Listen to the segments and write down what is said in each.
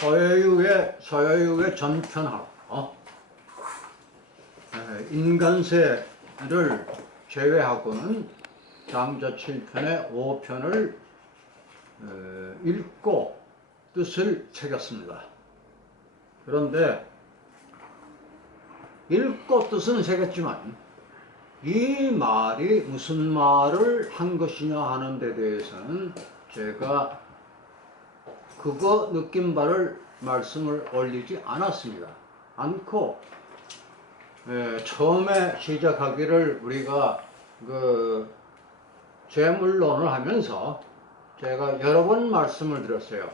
서여유의 전편하고 인간세를 제외하고는 장자 7편의 5편을 읽고 뜻을 새겼습니다. 그런데 읽고 뜻은 새겼지만 이 말이 무슨 말을 한 것이냐 하는 데 대해서는 제가 그거 느낀 바를 말씀을 올리지 않았습니다. 않고 처음에 시작하기를 우리가 재물론을 하면서 제가 여러 번 말씀을 드렸어요.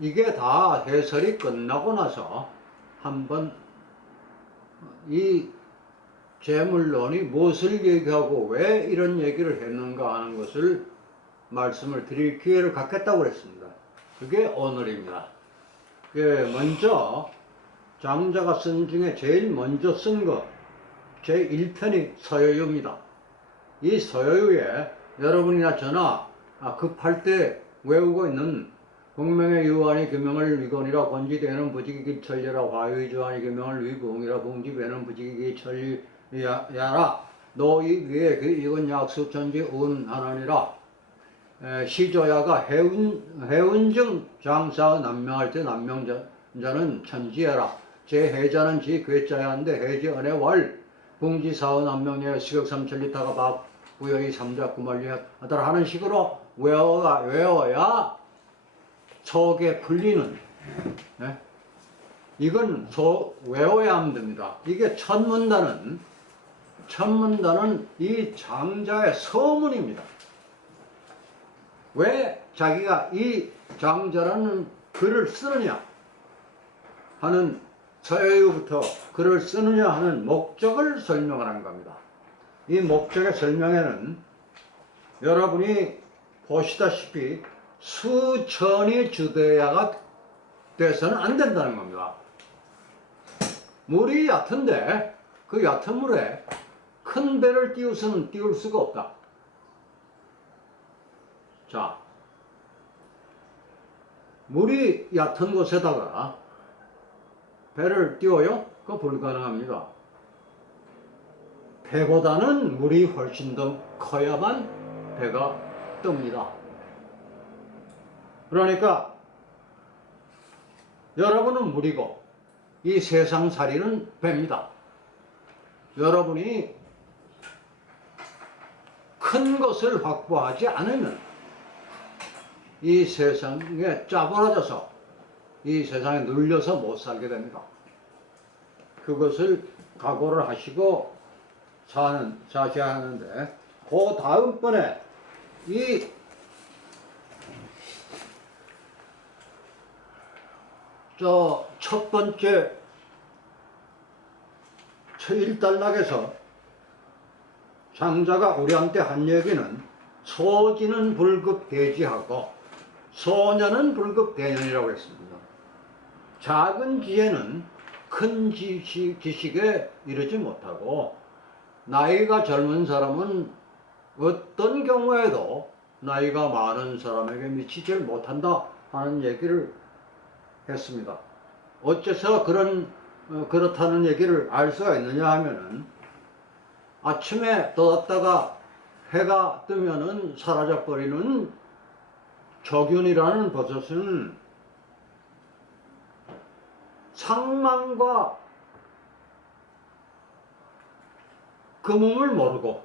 이게 다 해설이 끝나고 나서 한번 이 재물론이 무엇을 얘기하고 왜 이런 얘기를 했는가 하는 것을 말씀을 드릴 기회를 갖겠다고 그랬습니다. 그게 오늘입니다. 먼저 장자가 쓴 중에 제일 먼저 쓴 거 제1편이 서여유입니다. 이 서여유에 여러분이나 저나 급할 때 외우고 있는 공명의 유한이 규명을 위건이라 권지되는 부지기 기철려라 화유의 주한이 규명을 위붕이라 봉지배는 부지기 기철야라 노이 위에 이건 약수천지 운하나니라 시조야가 해운증 장사의 남명할 때 남명자는 천지야라 제 해자는 지 괴자야 한데 해지 은혜월 봉지사의 남명예 시극삼천리타가 밥 부여의 삼자구말리 하더라 하는 식으로 외워야 속에 풀리는 이건 외워야 하면 됩니다. 이게 천문단은 이 장자의 서문입니다. 왜 자기가 이 장자라는 글을 쓰느냐 하는 서여유부터 글을 쓰느냐 하는 목적을 설명을 한 겁니다. 이 목적의 설명에는 여러분이 보시다시피 수천이 주대야가 돼서는 안 된다는 겁니다. 물이 얕은데 그 얕은 물에 큰 배를 띄워서는 띄울 수가 없다. 자, 물이 얕은 곳에다가 배를 띄워요? 그거 불가능합니다. 배보다는 물이 훨씬 더 커야만 배가 뜹니다. 그러니까 여러분은 물이고 이 세상살이는 배입니다. 여러분이 큰 것을 확보하지 않으면 이 세상에 짜버려져서 이 세상에 눌려서 못 살게 됩니다. 그것을 각오를 하시고 사셔야 하는데 그 다음번에 이 첫 번째 일단락에서 장자가 우리한테 한 얘기는 소지는 불급대지하고 소년은 불급대년이라고 했습니다. 작은 지혜는 큰 지식에 이르지 못하고 나이가 젊은 사람은 어떤 경우에도 나이가 많은 사람에게 미치지 못한다 하는 얘기를 했습니다. 어째서 그렇다는 얘기를 알 수가 있느냐 하면은 아침에 떠났다가 해가 뜨면은 사라져버리는 조균이라는 버섯은 상망과 그 몸을 모르고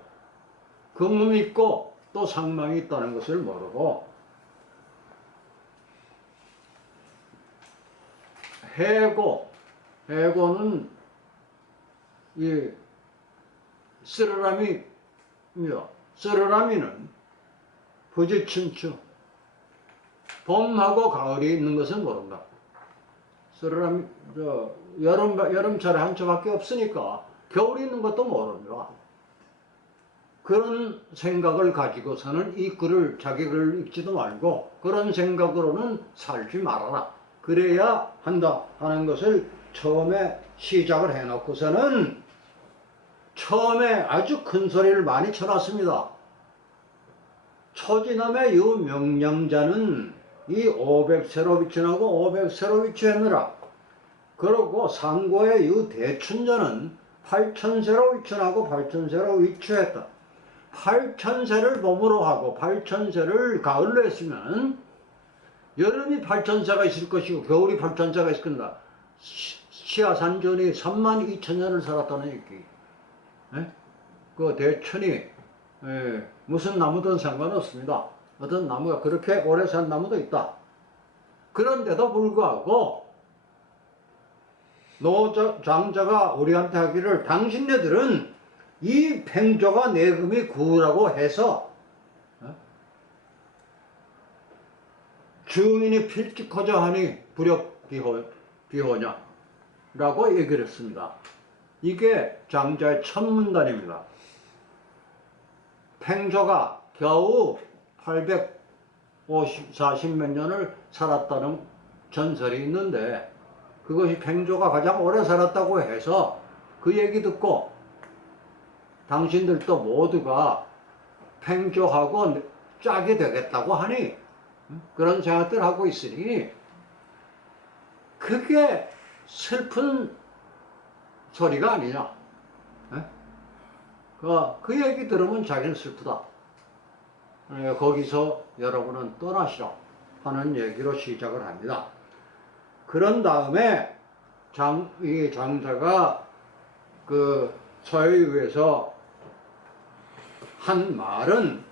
그 몸이 있고 또 상망이 있다는 것을 모르고 해고는 이 쓰르라미입니다. 쓰르라미는 부지춘추 봄하고 가을이 있는 것을 모른다. 쓰르라미 여름철에 한 초밖에 없으니까 겨울이 있는 것도 모릅니다. 그런 생각을 가지고서는 이 글을 자기 글을 읽지도 말고 그런 생각으로는 살지 말아라. 그래야 한다 하는 것을 처음에 시작을 해놓고서는 처음에 아주 큰 소리를 많이 쳐놨습니다. 초지남의 유 명량자는 이 500세로 위천하고 500세로 위치했느라. 그리고 상고의 이 대춘전은 8000세로 위천하고 8000세로 위치했다. 8000세를 봄으로 하고 8000세를 가을로 했으면 여름이 8000세가 있을 것이고 겨울이 8000세가 있을 겁니다. 시아산전이 32,000년을 살았다는 얘기. 예? 그 대천이 무슨 나무든 상관없습니다. 어떤 나무가 그렇게 오래 산 나무도 있다. 그런데도 불구하고 장자가 우리한테 하기를 당신네들은 이 팽조가 내금이 구라고 해서 증인이 필직하자 하니 불역 비호냐 라고 얘기를 했습니다. 이게 장자의 첫 문단입니다. 팽조가 겨우 840몇 년을 살았다는 전설이 있는데 그것이 팽조가 가장 오래 살았다고 해서 그 얘기 듣고 당신들도 모두가 팽조하고 짝이 되겠다고 하니 그런 생각들 하고 있으니 그게 슬픈 소리가 아니냐. 그 얘기 들으면 자기는 슬프다. 거기서 여러분은 떠나시라 하는 얘기로 시작을 합니다. 그런 다음에 이 장자가 그 서해유에서 한 말은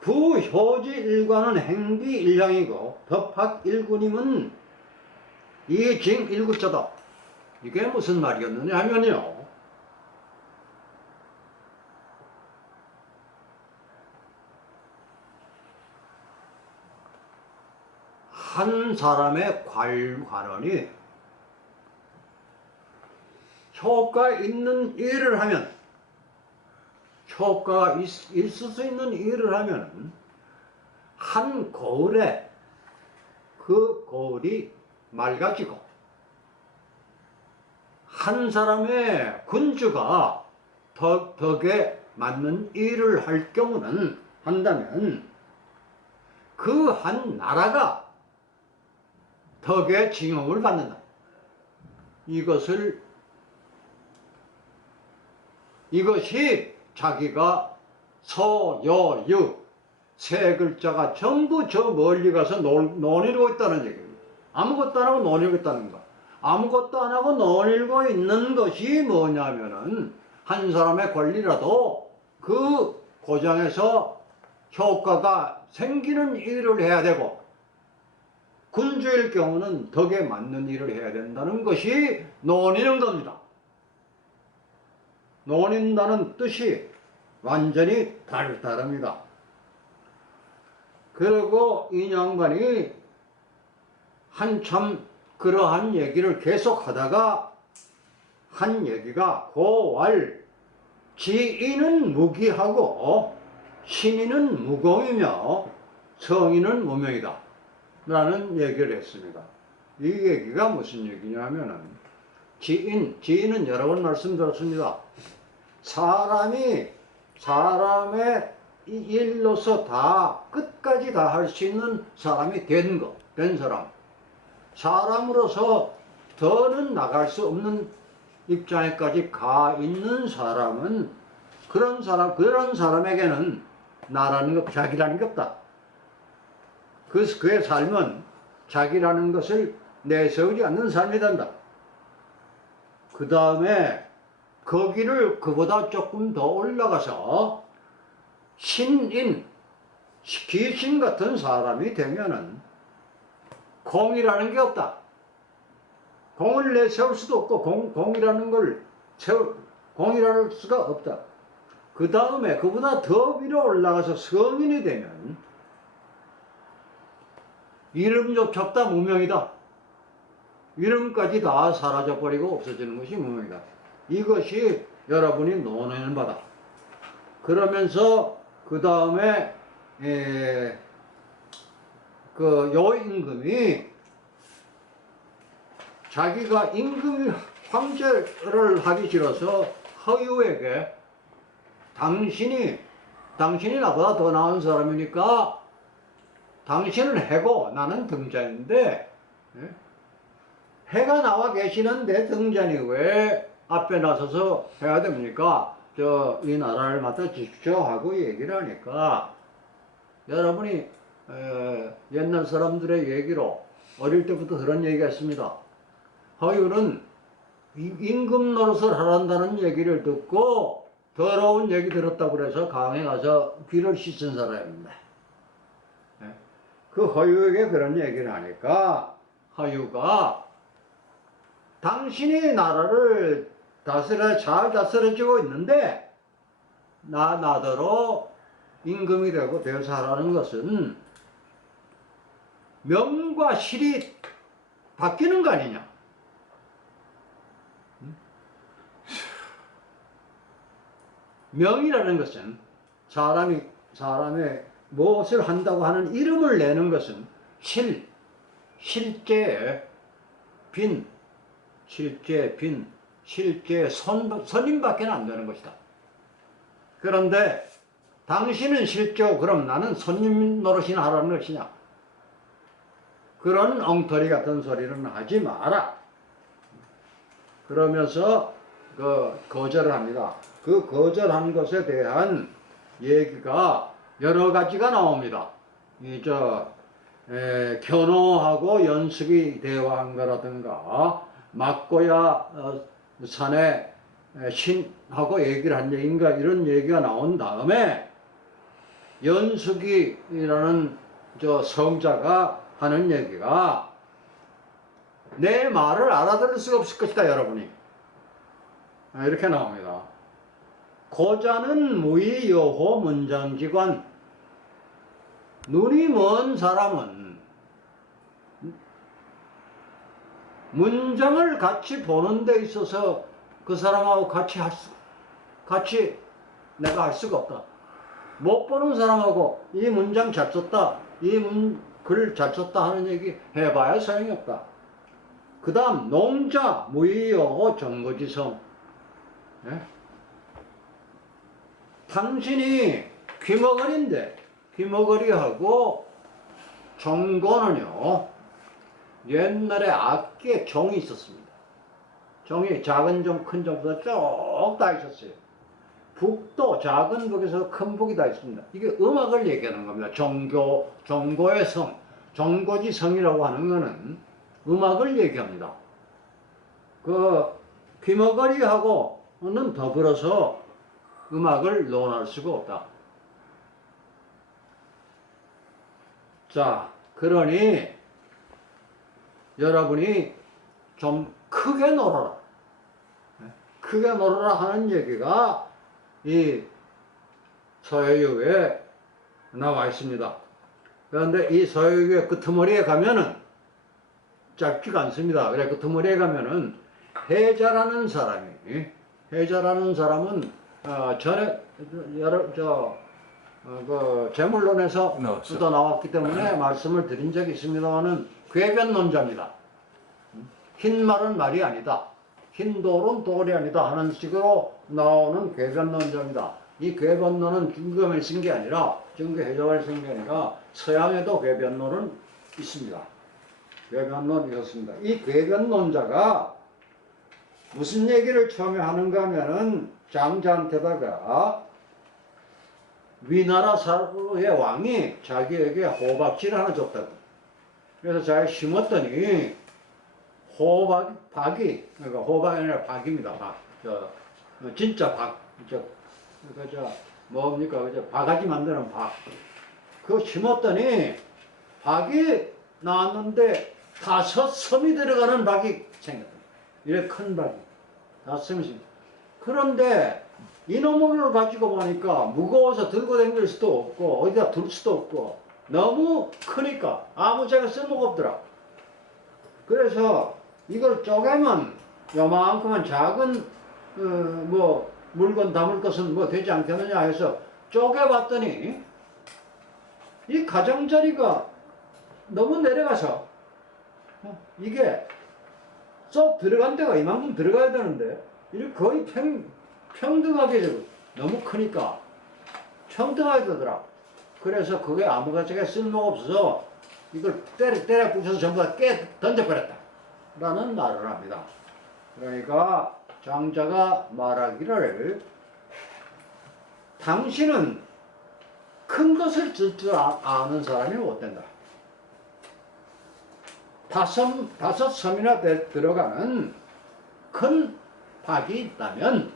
부효지 일관은 행비 일량이고 법학 일군임은 이징 일구자다. 이게 무슨 말이었느냐 하면요, 한 사람의 관원이 효과 있는 일을 하면, 효과가 있을 수 있는 일을 하면 한 거울에 그 거울이 맑아지고 한 사람의 군주가 덕에 맞는 일을 할 경우는 한다면 그 한 나라가 덕의 징용을 받는다. 이것이 자기가 서여유 세 글자가 전부 저 멀리 가서 논일고 있다는 얘기입니다. 아무것도 안 하고 논일고 있다는 거. 아무것도 안 하고 논일고 있는 것이 뭐냐면은 한 사람의 권리라도 그 고장에서 효과가 생기는 일을 해야 되고 군주일 경우는 덕에 맞는 일을 해야 된다는 것이 논이는 겁니다. 논인다는 뜻이 완전히 다릅니다. 그리고 이 양반이 한참 그러한 얘기를 계속 하다가 한 얘기가 고왈 지인은 무기하고 신인은 무공이며 성인은 무명이다 라는 얘기를 했습니다. 이 얘기가 무슨 얘기냐면은 지인은 여러 번 말씀드렸습니다. 사람의 일로서 다 끝까지 다 할 수 있는 사람이 된 사람. 사람으로서 더는 나갈 수 없는 입장에까지 가 있는 사람은 그런 사람에게는 나라는 것, 자기라는 게 없다. 그의 삶은 자기라는 것을 내세우지 않는 삶이 된다. 그 다음에 거기를 그보다 조금 더 올라가서 신인, 귀신 같은 사람이 되면은 공이라는 게 없다. 공을 내세울 수도 없고 공이라는 걸 공이라는 수가 없다. 그 다음에 그보다 더 위로 올라가서 성인이 되면 이름조차 없다, 무명이다. 이름까지 다 사라져버리고 없어지는 것이 무명이다. 이것이 여러분이 논하는 바다. 그러면서 그 다음에 그 임금이 자기가 임금이 황제를 하기 싫어서 허유에게 당신이 나보다 더 나은 사람이니까 당신은 해고 나는 등잔인데, 예? 해가 나와 계시는데 등잔이 왜 앞에 나서서 해야 됩니까? 이 나라를 맡아 주십시오 하고 얘기를 하니까 여러분이 옛날 사람들의 얘기로 어릴 때부터 그런 얘기가 있습니다. 허율은 임금 노릇을 하란다는 얘기를 듣고 더러운 얘기 들었다고 그래서 강에 가서 귀를 씻은 사람입니다. 그 허유에게 그런 얘기를 하니까 허유가 당신이 나라를 잘 다스려지고 있는데 나더러 임금이 되고 대사하라는 것은 명과 실이 바뀌는 거 아니냐. 명이라는 것은 사람의 무엇을 한다고 하는 이름을 내는 것은 실제 선임밖에 안 되는 것이다. 그런데 당신은 실제로 그럼 나는 손님 노릇이나 하라는 것이냐? 그런 엉터리 같은 소리는 하지 마라. 그러면서 거절을 합니다. 그 거절한 것에 대한 얘기가 여러 가지가 나옵니다. 견호하고 연숙이 대화한 거라든가, 막고야 산에 신하고 얘기를 한 얘기인가, 이런 얘기가 나온 다음에 연숙이라는 성자가 하는 얘기가 내 말을 알아들을 수가 없을 것이다, 여러분이. 이렇게 나옵니다. 고자는 무의여호 문장지관. 눈이 먼 사람은 문장을 같이 보는 데 있어서 그 사람하고 같이 내가 할 수가 없다. 못 보는 사람하고 이 문장 잘 썼다, 글 잘 썼다 하는 얘기 해봐야 소용이 없다. 그 다음 농자 무의여호 정거지성. 예? 당신이 귀머거리인데 귀머거리하고 정고는요, 옛날에 악기에 종이 있었습니다. 종이 작은 종, 큰 종보다 쭉 다 있었어요. 북도 작은 북에서 큰 북이 다 있습니다. 이게 음악을 얘기하는 겁니다. 정고의 성, 정고지성이라고 하는 거는 음악을 얘기합니다. 귀머거리하고는 더불어서 음악을 논할 수가 없다. 자, 그러니 여러분이 좀 크게 놀아라. 크게 놀아라 하는 얘기가 이 서해유에 나와 있습니다. 그런데 이 서해유의 끄트머리에 가면은 짧지가 않습니다. 그래, 끄트머리에 가면은 해자라는 사람은 전에 제물론에서 또 나왔기 때문에 말씀을 드린 적이 있습니다만은 궤변론자입니다. 흰 말은 말이 아니다, 흰 돌은 돌이 아니다 하는 식으로 나오는 궤변론자입니다. 이 궤변론은 중국에만 쓴 게 아니라, 중국 해적을 쓴 게 아니라 서양에도 궤변론은 있습니다. 궤변론이 있었습니다. 이 궤변론자가 무슨 얘기를 처음에 하는가 하면은 장자한테다가 위나라 사의 왕이 자기에게 호박씨를 하나 줬다고. 그래서 자기가 심었더니 박이, 그러니까 호박이 아니라 박입니다. 진짜 박. 뭡니까? 바가지 만드는 박. 그거 심었더니 박이 나왔는데 5섬이 들어가는 박이 생겼다. 이렇게 큰 박이. 5섬이. 그런데 이놈을 가지고 보니까 무거워서 들고 다닐 수도 없고 어디다 둘 수도 없고 너무 크니까 아무 데나 쓸모가 없더라. 그래서 이걸 쪼개면 요만큼만 작은 물건 담을 것은 되지 않겠느냐 해서 쪼개봤더니 이 가장자리가 너무 내려가서 이게 쏙 들어간 데가 이만큼 들어가야 되는데 이렇게 거의 평등하게 되고 너무 크니까 평등하게 되더라. 그래서 그게 아무것저게 쓸모가 없어서 이걸 때려 부셔서 전부 다 던져버렸다 라는 말을 합니다. 그러니까 장자가 말하기를 당신은 큰 것을 쓸 줄 아는 사람이 못 된다. 다섯 섬이나 들어가는 큰 박이 있다면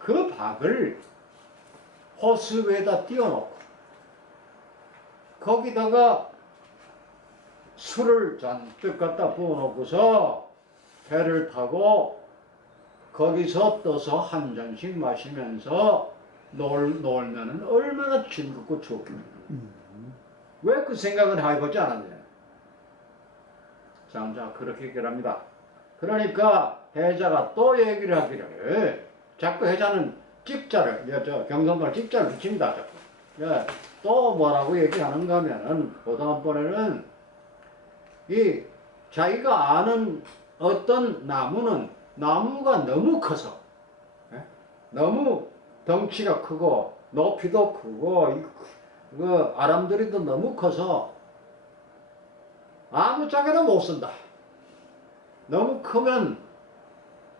그 박을 호수 위에다 띄워놓고 거기다가 술을 잔뜩 갖다 부어놓고서 배를 타고 거기서 떠서 한 잔씩 마시면서 놀면은 얼마나 즐겁고 좋겠는가. 왜 그 생각을 해보지 않았냐. 장자 그렇게 얘기를 합니다. 그러니까 해자가 또 얘기를 하기를 자꾸 해자는 찍자를 경상도는 찍자를 붙입니다. 자꾸. 또 뭐라고 얘기하는가 하면은 그다음번에는 이 자기가 아는 어떤 나무가 너무 커서 너무 덩치가 크고 높이도 크고 그 아람들이도 너무 커서 아무 짝에도 못 쓴다. 너무 크면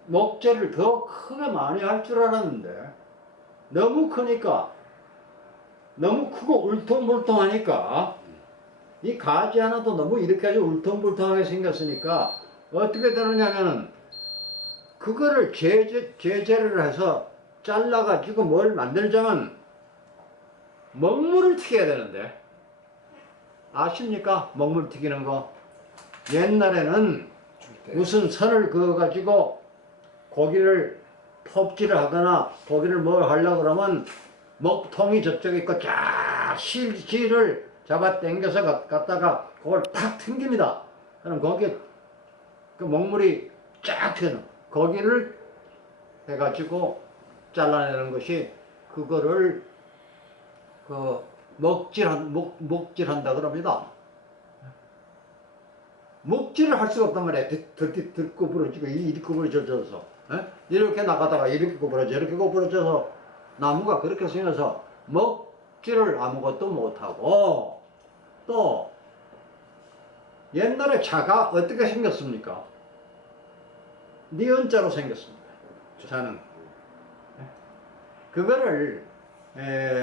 목재를 더 크게 많이 할 줄 알았는데 너무 크니까 너무 크고 울퉁불퉁하니까 이 가지 하나도 너무 이렇게까지 울퉁불퉁하게 생겼으니까 어떻게 되느냐면은 그거를 제재를 해서 잘라가지고 뭘 만들자면 먹물을 튀겨야 되는데 아십니까? 먹물 튀기는 거. 옛날에는 무슨 선을 그어가지고 고기를 톱질을 하거나 고기를 뭘 하려고 그러면 먹통이 저쪽에 있고 쫙 실을 잡아 당겨서 갖다가 그걸 탁 튕깁니다. 그럼 거기에 그 먹물이 쫙 튀는 거기를 해가지고 잘라내는 것이 그거를 그 먹질한다 그럽니다. 먹질을 할 수가 없단 말이야. 들 구부러지고 이렇게 구부러져서 이렇게 나가다가 이렇게 구부러져서 나무가 그렇게 생겨서 먹질을 아무것도 못하고 또 옛날에 차가 어떻게 생겼습니까? 니은자로 생겼습니다. 차는 그거를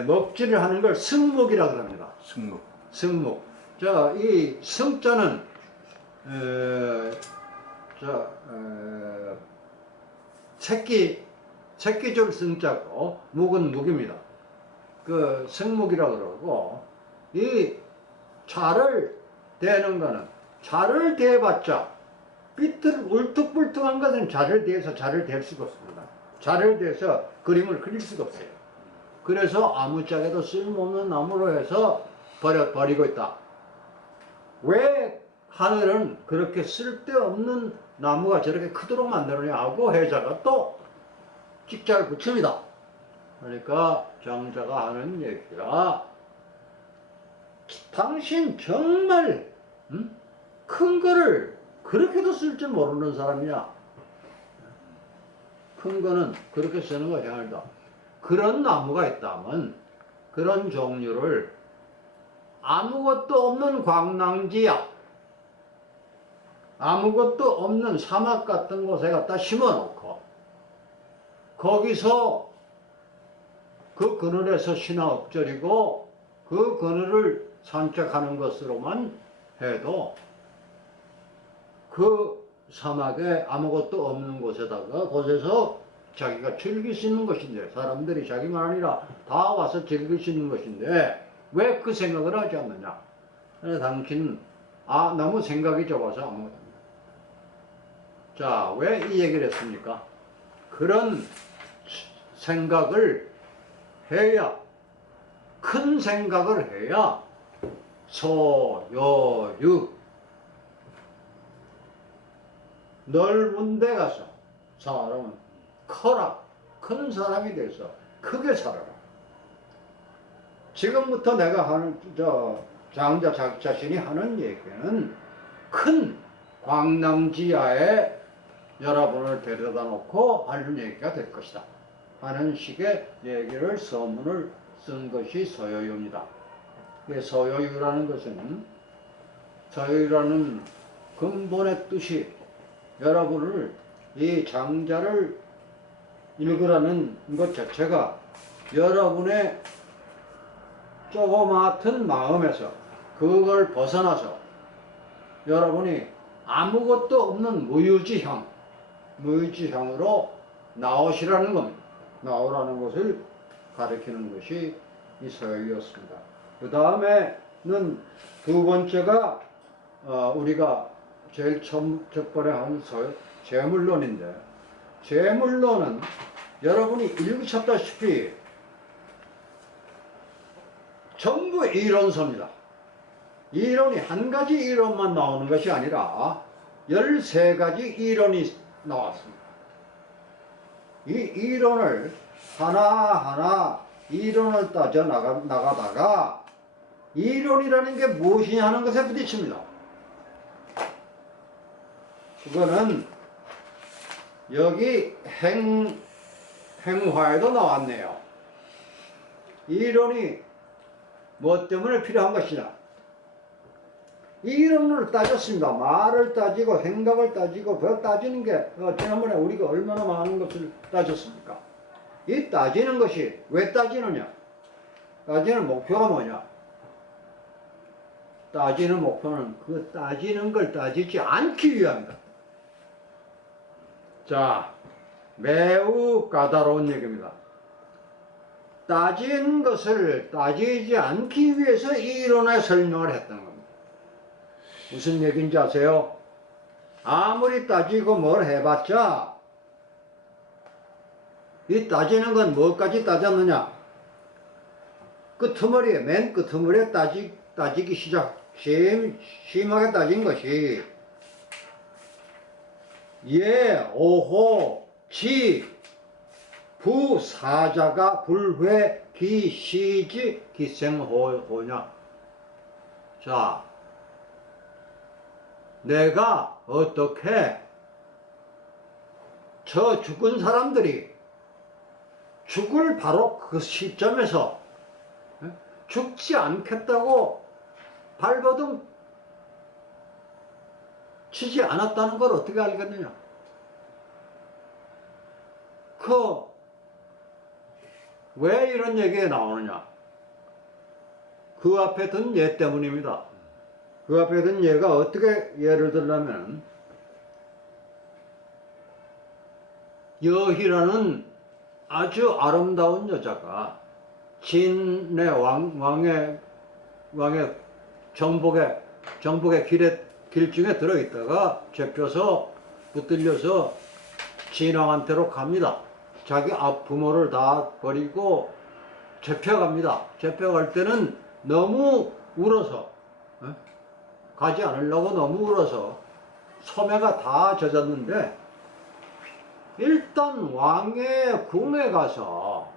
먹질을 하는 걸 승목이라고 합니다. 승목. 이 승자는 새끼줄 승자고 묵은 묵입니다. 그 승목이라고 그러고 이 차를 대는 거는 차를 대봤자 삐뚤 울퉁불퉁한 것은 차를 대서 차를 댈 수가 없습니다. 차를 대서 그림을 그릴 수가 없어요. 그래서 아무짝에도 쓸모없는 나무로 해서 버리고 있다. 왜 하늘은 그렇게 쓸데없는 나무가 저렇게 크도록 만드느냐 하고 해자가 또 찍자를 붙입니다. 그러니까 장자가 하는 얘기가 당신 정말 큰 거를 그렇게도 쓸 줄 모르는 사람이냐. 큰 거는 그렇게 쓰는 것이 아니다. 그런 나무가 있다면 그런 종류를 아무것도 없는 광낭지야 아무것도 없는 사막 같은 곳에 갖다 심어놓고 거기서 그 그늘에서 쉬나 엎드리고 그 그늘을 산책하는 것으로만 해도 그 사막에 아무것도 없는 곳에서 자기가 즐길 수 있는 것인데 사람들이 자기만 아니라 다 와서 즐길 수 있는 것인데 왜 그 생각을 하지 않느냐. 그래서 당신은 너무 생각이 좁아서 아무것도. 자, 왜 이 얘기를 했습니까? 그런 생각을 해야 큰 생각을 해야 소요유 넓은 데 가서 사람은 큰 사람이 돼서 크게 살아라. 지금부터 내가 하는 장자 자신이 하는 얘기는 큰 광낭지하에 여러분을 데려다 놓고 하는 얘기가 될 것이다 하는 식의 얘기를 서문을 쓴 것이 서여유입니다. 서여유라는 것은 서여유라는 근본의 뜻이 여러분을 이 장자를 읽으라는 것 자체가 여러분의 조그마한 마음에서 그걸 벗어나서 여러분이 아무것도 없는 무유지형으로 나오시라는 겁니다. 나오라는 것을 가리키는 것이 이 서여유였습니다. 그 다음에는 두 번째가 우리가 제일 첫 번에 한 재물론인데, 재물론은 여러분이 읽으셨다시피 전부 이론서입니다. 이론이 한 가지 이론만 나오는 것이 아니라 13가지 이론이 나왔습니다. 이 이론을 하나하나 이론을 따져 나가다가 이론이라는 게 무엇이냐 하는 것에 부딪힙니다. 그거는 여기 행화에도 나왔네요. 이론이 뭐 때문에 필요한 것이냐. 이론을 따졌습니다. 말을 따지고 생각을 따지고 그 따지는 게 지난번에 우리가 얼마나 많은 것을 따졌습니까? 이 따지는 것이 왜 따지느냐? 따지는 목표가 뭐냐? 따지는 목표는 그 따지는 걸 따지지 않기 위함이다. 자, 매우 까다로운 얘기입니다. 따진 것을 따지지 않기 위해서 이론의 설명을 했다는 겁니다. 무슨 얘기인지 아세요? 아무리 따지고 뭘 해봤자 이 따지는 건 뭐까지 따졌느냐? 끄트머리에, 맨 끄트머리에 따지기 심하게 따진 것이 예, 오호, 지, 부, 사자가 불회, 기, 시지, 기생호냐. 자, 내가 어떻게 저 죽은 사람들이 죽을 바로 그 시점에서 죽지 않겠다고 발버둥 치지 않았다는 걸 어떻게 알겠느냐? 왜 이런 얘기가 나오느냐? 그 앞에 든 예 때문입니다. 그 앞에 든 예가 어떻게 예를 들려면 여희라는 아주 아름다운 여자가 진의 왕의 정복의 길중에 들어있다가 잡혀서 붙들려서 진왕한테로 갑니다. 자기 부모를 다 버리고 잡혀갑니다. 잡혀갈 때는 너무 울어서 가지 않으려고 너무 울어서 소매가 다 젖었는데 일단 왕의 궁에 가서